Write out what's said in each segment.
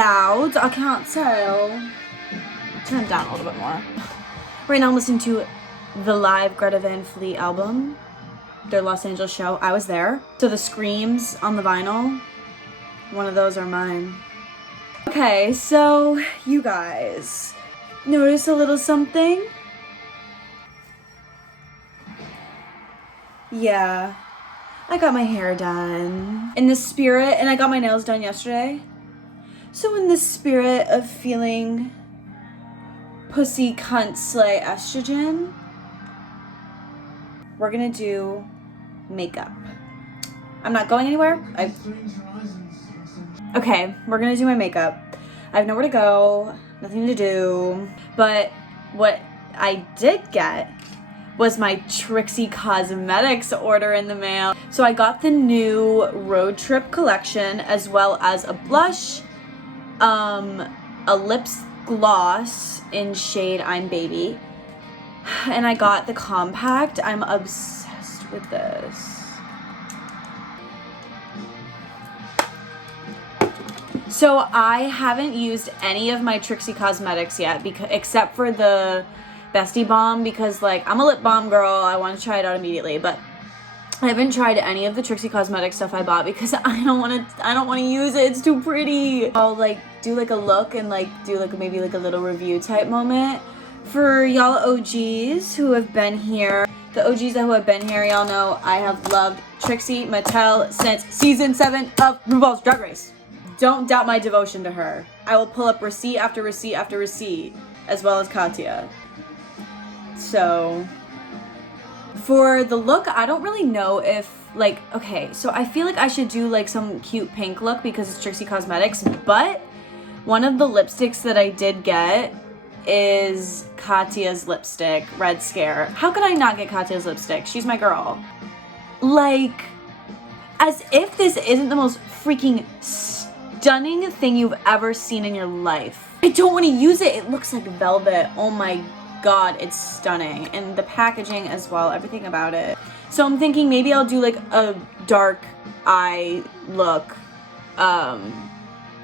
loud. I can't tell. Turn it down a little bit more. Right now I'm listening to the live Greta Van Fleet album, their Los Angeles show. I was there. So the screams on the vinyl, one of those are mine. Okay, so you guys notice a little something? Yeah, I got my hair done in the spirit, and I got my nails done yesterday. So in the spirit of feeling pussy cunt slay estrogen, we're gonna do makeup. I'm not going anywhere. Okay, we're gonna do my makeup. I have nowhere to go, nothing to do, but what I did get was my Trixie Cosmetics order in the mail. So I got the new road trip collection, as well as a blush, a lips gloss in shade I'm Baby, and I got the compact. I'm obsessed with this. So I haven't used any of my Trixie Cosmetics yet, except for the Bestie Balm, because like I'm a lip balm girl. I want to try it out immediately, but I haven't tried any of the Trixie Cosmetics stuff I bought because I don't want to use it. It's too pretty. I'll like do like a look and like do like maybe like a little review type moment for y'all OGs who have been here. The OGs who have been here, y'all know I have loved Trixie Mattel since season 7 of RuPaul's Drag Race. Don't doubt my devotion to her. I will pull up receipt after receipt after receipt, as well as Katya. So for the look, I don't really know if like, okay, so I feel like I should do like some cute pink look because it's Trixie Cosmetics, but one of the lipsticks that I did get is Katya's lipstick, Red Scare. How could I not get Katya's lipstick? She's my girl. Like, as if this isn't the most freaking stunning thing you've ever seen in your life. I don't want to use it. It looks like velvet. Oh my God, it's stunning. And the packaging as well, everything about it. So I'm thinking maybe I'll do like a dark eye look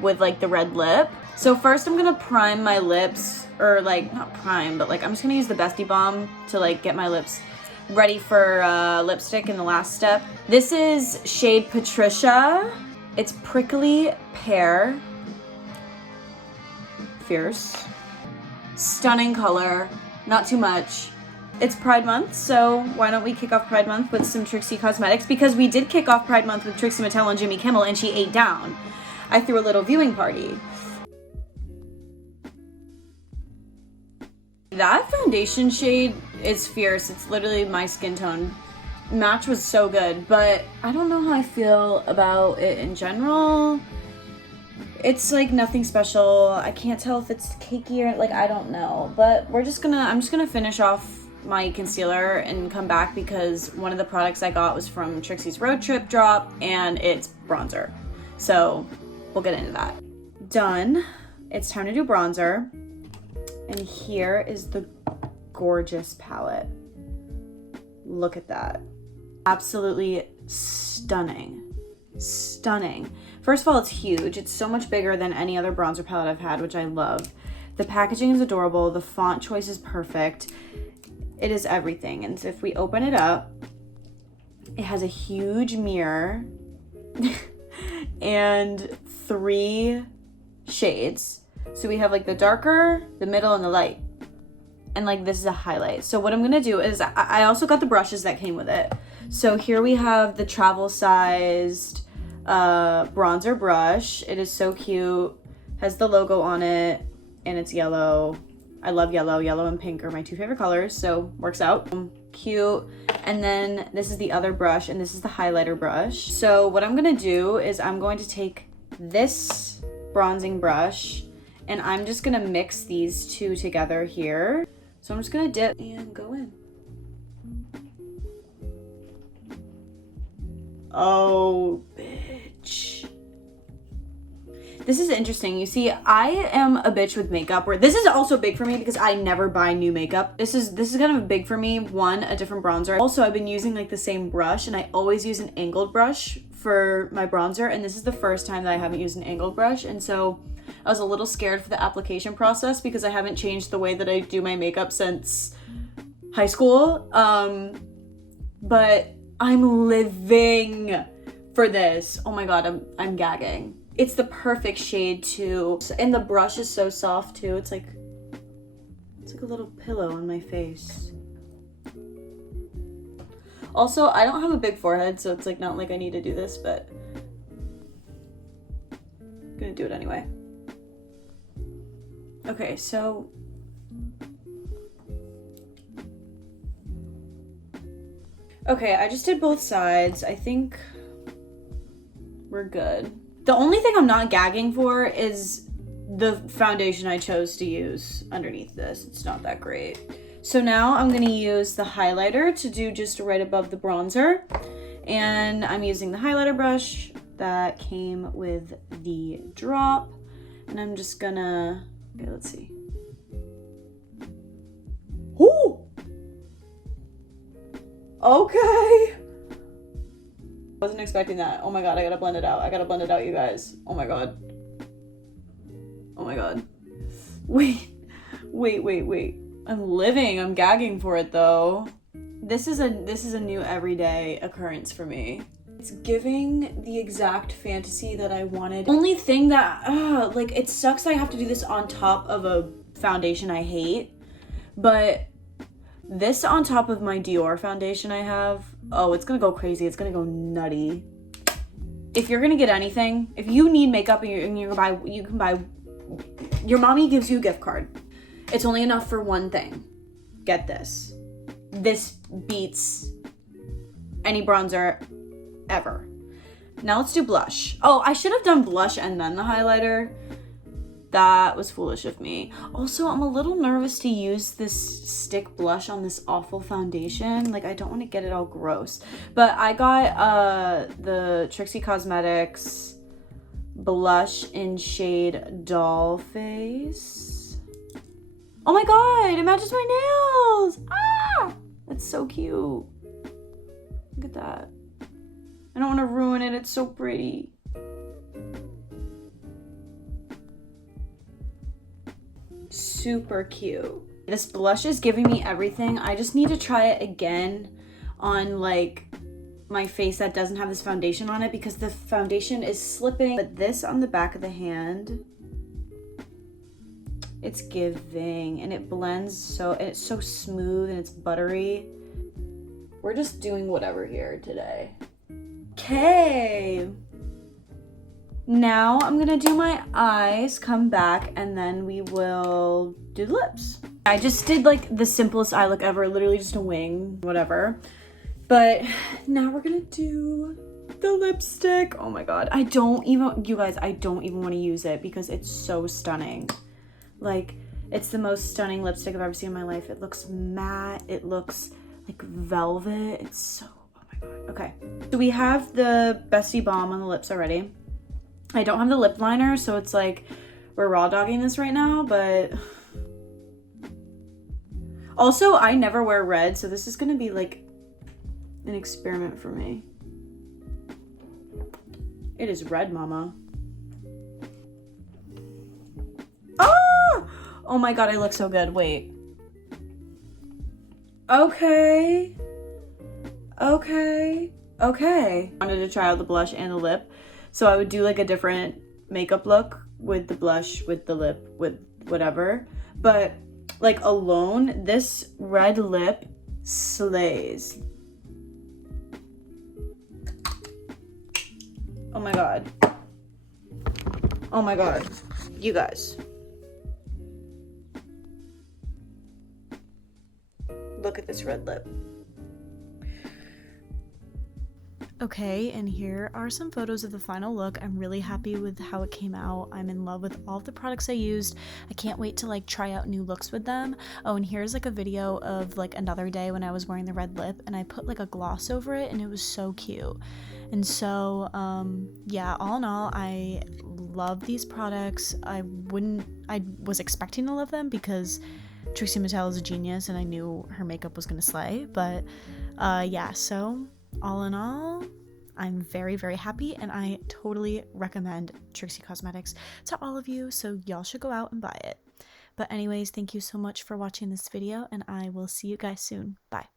with like the red lip. So first I'm gonna prime my lips, or like not prime, but like I'm just gonna use the Bestie Balm to like get my lips ready for lipstick in the last step. This is shade Patricia. It's Prickly Pear. Fierce. Stunning color. Not too much. It's Pride Month, so why don't we kick off Pride Month with some Trixie Cosmetics? Because we did kick off Pride Month with Trixie Mattel and Jimmy Kimmel, and she ate down. I threw a little viewing party. That foundation shade is fierce. It's literally my skin tone. Match was so good, but I don't know how I feel about it in general. It's like nothing special. I can't tell if it's cakey or like, I don't know, but I'm just gonna finish off my concealer and come back because one of the products I got was from Trixie's Road Trip drop and it's bronzer. So we'll get into that. Done. It's time to do bronzer. And here is the gorgeous palette. Look at that. Absolutely stunning. Stunning. First of all, it's huge. It's so much bigger than any other bronzer palette I've had, which I love. The packaging is adorable. The font choice is perfect. It is everything. And so if we open it up, it has a huge mirror and 3 shades. So we have like the darker, the middle, and the light. And like this is a highlight. So what I'm gonna do is I also got the brushes that came with it. So here we have the travel sized bronzer brush. It is so cute. Has the logo on it and it's yellow. I love yellow. Yellow and pink are my 2 favorite colors, so works out. Cute. And then this is the other brush, and this is the highlighter brush. So what I'm gonna do is I'm going to take this bronzing brush and I'm just gonna mix these 2 together here. So I'm just gonna dip and go in. Oh, bitch. This is interesting. You see, I am a bitch with makeup, where this is also big for me because I never buy new makeup. This is kind of big for me. One, a different bronzer. Also, I've been using like the same brush, and I always use an angled brush for my bronzer, and this is the first time that I haven't used an angled brush, and so I was a little scared for the application process because I haven't changed the way that I do my makeup since high school. But I'm living for this. Oh my god, I'm gagging. It's the perfect shade too. And the brush is so soft too. It's like a little pillow on my face. Also, I don't have a big forehead, so it's like not like I need to do this, but I'm gonna do it anyway. Okay, so okay, I just did both sides. I think we're good. The only thing I'm not gagging for is the foundation I chose to use underneath this. It's not that great. So now I'm gonna use the highlighter to do just right above the bronzer. And I'm using the highlighter brush that came with the drop. And I'm just gonna, okay, let's see. Ooh! Okay. Wasn't expecting that. Oh my god, I gotta blend it out. I gotta blend it out, you guys. Oh my god. Oh my god. Wait. I'm living. I'm gagging for it though. This is a new everyday occurrence for me. It's giving the exact fantasy that I wanted. Only thing that, like, it sucks that I have to do this on top of a foundation I hate, but this on top of my Dior foundation I have, oh, it's gonna go crazy. It's gonna go nutty. If you're gonna get anything, if you need makeup and you can buy, your mommy gives you a gift card. It's only enough for one thing. Get this. This beats any bronzer ever. Now let's do blush. Oh, I should have done blush and then the highlighter. That was foolish of me. Also, I'm a little nervous to use this stick blush on this awful foundation. Like, I don't want to get it all gross. But I got the Trixie Cosmetics blush in shade Doll Face. Oh my god, it matches my nails! Ah! That's so cute. Look at that. I don't want to ruin it, it's so pretty. Super cute. This blush is giving me everything. I just need to try it again on like my face that doesn't have this foundation on it because the foundation is slipping. But this on the back of the hand, it's giving, and it blends so, and it's so smooth and it's buttery. We're just doing whatever here today. Okay. Now I'm gonna do my eyes, come back, and then we will do the lips. I just did like the simplest eye look ever, literally just a wing, whatever. But now we're gonna do the lipstick. Oh my god, you guys, I don't even want to use it because it's so stunning. Like, it's the most stunning lipstick I've ever seen in my life. It looks matte, it looks like velvet. It's so, oh my god. Okay, so we have the Bestie Balm on the lips already. I don't have the lip liner, so it's like we're raw dogging this right now, but also I never wear red, so this is gonna be like an experiment for me. It is red, mama. Oh my god, I look so good. Wait. Okay. I wanted to try out the blush and the lip, so I would do like a different makeup look with the blush, with the lip, with whatever. But like alone, this red lip slays. Oh my god. Oh my god. You guys. Look at this red lip. Okay, and here are some photos of the final look. I'm really happy with how it came out. I'm in love with all of the products I used. I can't wait to like try out new looks with them. Oh, and here's like a video of like another day when I was wearing the red lip and I put like a gloss over it and it was so cute. And so yeah, all in all, I love these products. I was expecting to love them because Trixie Mattel is a genius and I knew her makeup was gonna slay, but yeah, so all in all, I'm very, very happy, and I totally recommend Trixie Cosmetics to all of you, so y'all should go out and buy it. But anyways, thank you so much for watching this video, and I will see you guys soon. Bye.